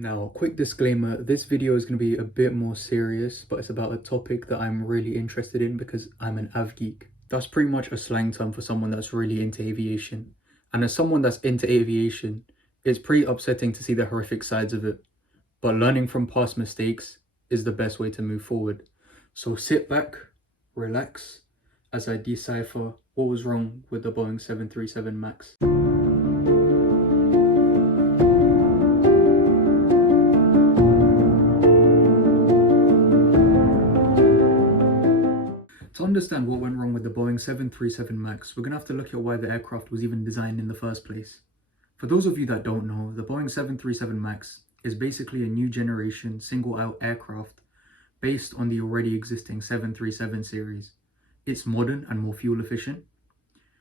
Now, a quick disclaimer, this video is going to be a bit more serious, but it's about a topic that I'm really interested in because I'm an av geek. That's pretty much a slang term for someone that's really into aviation. And as someone that's into aviation, it's pretty upsetting to see the horrific sides of it. But learning from past mistakes is the best way to move forward. So sit back, relax, as I decipher what was wrong with the Boeing 737 MAX. To understand what went wrong with the Boeing 737 MAX, we're going to have to look at why the aircraft was even designed in the first place. For those of you that don't know, the Boeing 737 MAX is basically a new generation single-aisle aircraft based on the already existing 737 series. It's modern and more fuel efficient,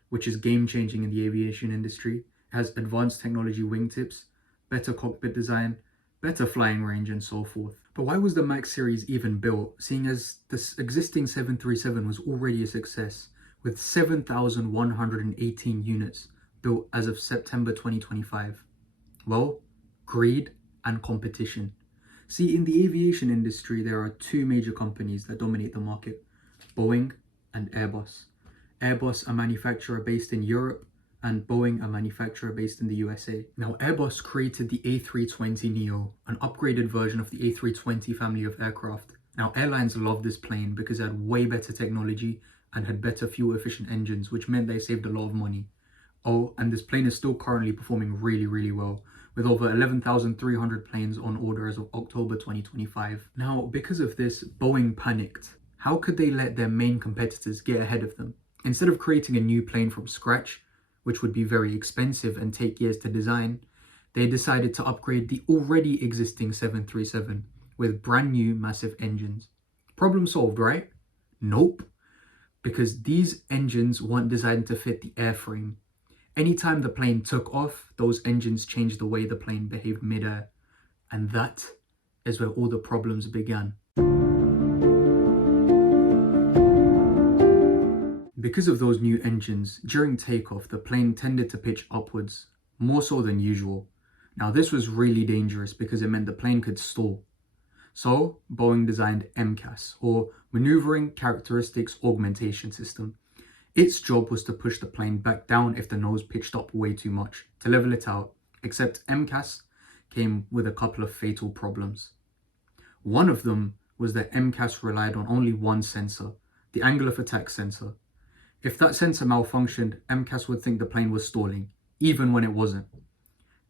which is game-changing in the aviation industry. It has advanced technology wingtips, better cockpit design, better flying range, and so forth. But why was the MAX series even built, seeing as the existing 737 was already a success, with 7,118 units built as of September 2025? Well, greed and competition. See, in the aviation industry, there are two major companies that dominate the market: Boeing and Airbus. Airbus, a manufacturer based in Europe, and Boeing, a manufacturer based in the USA. Now, Airbus created the A320neo, an upgraded version of the A320 family of aircraft. Now, airlines loved this plane because it had way better technology and had better fuel-efficient engines, which meant they saved a lot of money. Oh, and this plane is still currently performing really well, with over 11,300 planes on order as of October 2025. Now, because of this, Boeing panicked. How could they let their main competitors get ahead of them? Instead of creating a new plane from scratch, which would be very expensive and take years to design, they decided to upgrade the already existing 737 with brand new massive engines. Problem solved, right? Nope, because these engines weren't designed to fit the airframe. Anytime the plane took off, those engines changed the way the plane behaved mid-air, and that is where all the problems began. Because of those new engines, during takeoff, the plane tended to pitch upwards, more so than usual. Now, this was really dangerous because it meant the plane could stall. So, Boeing designed MCAS, or Maneuvering Characteristics Augmentation System. Its job was to push the plane back down if the nose pitched up way too much, to level it out, except MCAS came with a couple of fatal problems. One of them was that MCAS relied on only one sensor, the angle of attack sensor. If that sensor malfunctioned, MCAS would think the plane was stalling, even when it wasn't.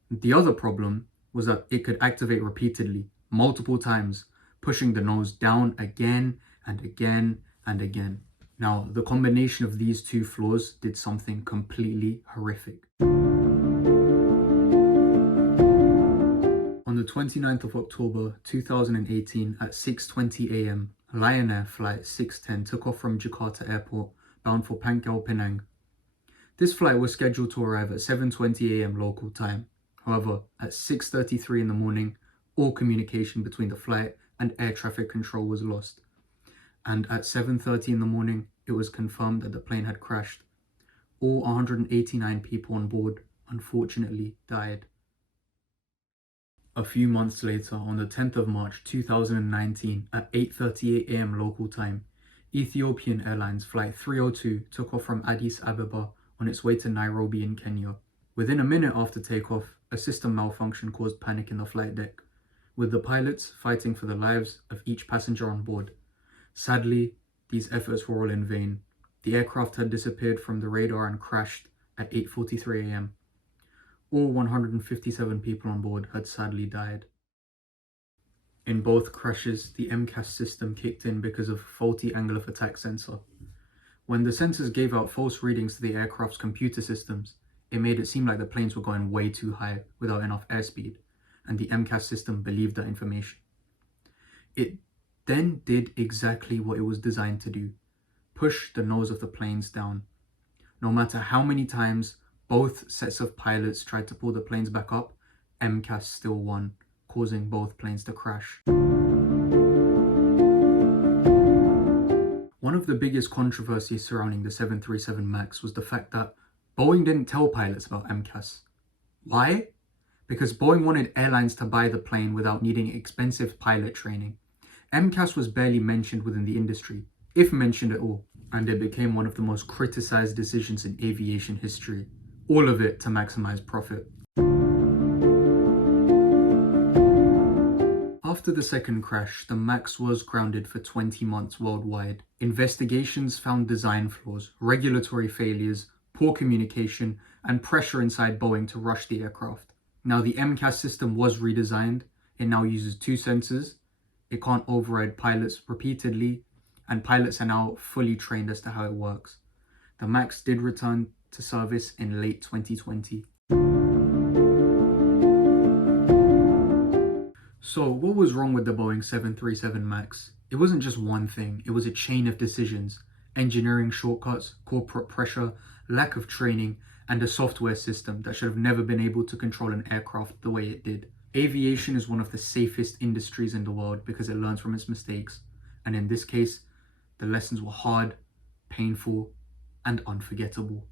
The other problem was that it could activate repeatedly, multiple times, pushing the nose down again and again and again. Now, the combination of these two flaws did something completely horrific. On the 29th of October 2018 at 6:20 a.m., Lion Air Flight 610 took off from Jakarta Airport bound for Pangkal Pinang. This flight was scheduled to arrive at 7:20 a.m. local time. However, at 6:33 in the morning, all communication between the flight and air traffic control was lost. And at 7:30 in the morning, it was confirmed that the plane had crashed. All 189 people on board, unfortunately, died. A few months later, on the 10th of March 2019, at 8:38 a.m. local time, Ethiopian Airlines Flight 302 took off from Addis Ababa on its way to Nairobi in Kenya. Within a minute after takeoff, a system malfunction caused panic in the flight deck, with the pilots fighting for the lives of each passenger on board. Sadly, these efforts were all in vain. The aircraft had disappeared from the radar and crashed at 8:43 a.m. All 157 people on board had sadly died. In both crashes, the MCAS system kicked in because of faulty angle of attack sensor. When the sensors gave out false readings to the aircraft's computer systems, it made it seem like the planes were going way too high without enough airspeed, and the MCAS system believed that information. It then did exactly what it was designed to do: push the nose of the planes down. No matter how many times both sets of pilots tried to pull the planes back up, MCAS still won, causing both planes to crash. One of the biggest controversies surrounding the 737 MAX was the fact that Boeing didn't tell pilots about MCAS. Why? because Boeing wanted airlines to buy the plane without needing expensive pilot training. MCAS was barely mentioned within the industry, if mentioned at all, and it became one of the most criticized decisions in aviation history, all of it to maximize profit. After the second crash, the MAX was grounded for 20 months worldwide. Investigations found design flaws, regulatory failures, poor communication, and pressure inside Boeing to rush the aircraft. Now, the MCAS system was redesigned. It now uses two sensors. It can't override pilots repeatedly, and pilots are now fully trained as to how it works. The MAX did return to service in late 2020. So, what was wrong with the Boeing 737 MAX? It wasn't just one thing, it was a chain of decisions: engineering shortcuts, corporate pressure, lack of training, and a software system that should have never been able to control an aircraft the way it did. Aviation is one of the safest industries in the world because it learns from its mistakes, and in this case, the lessons were hard, painful, and unforgettable.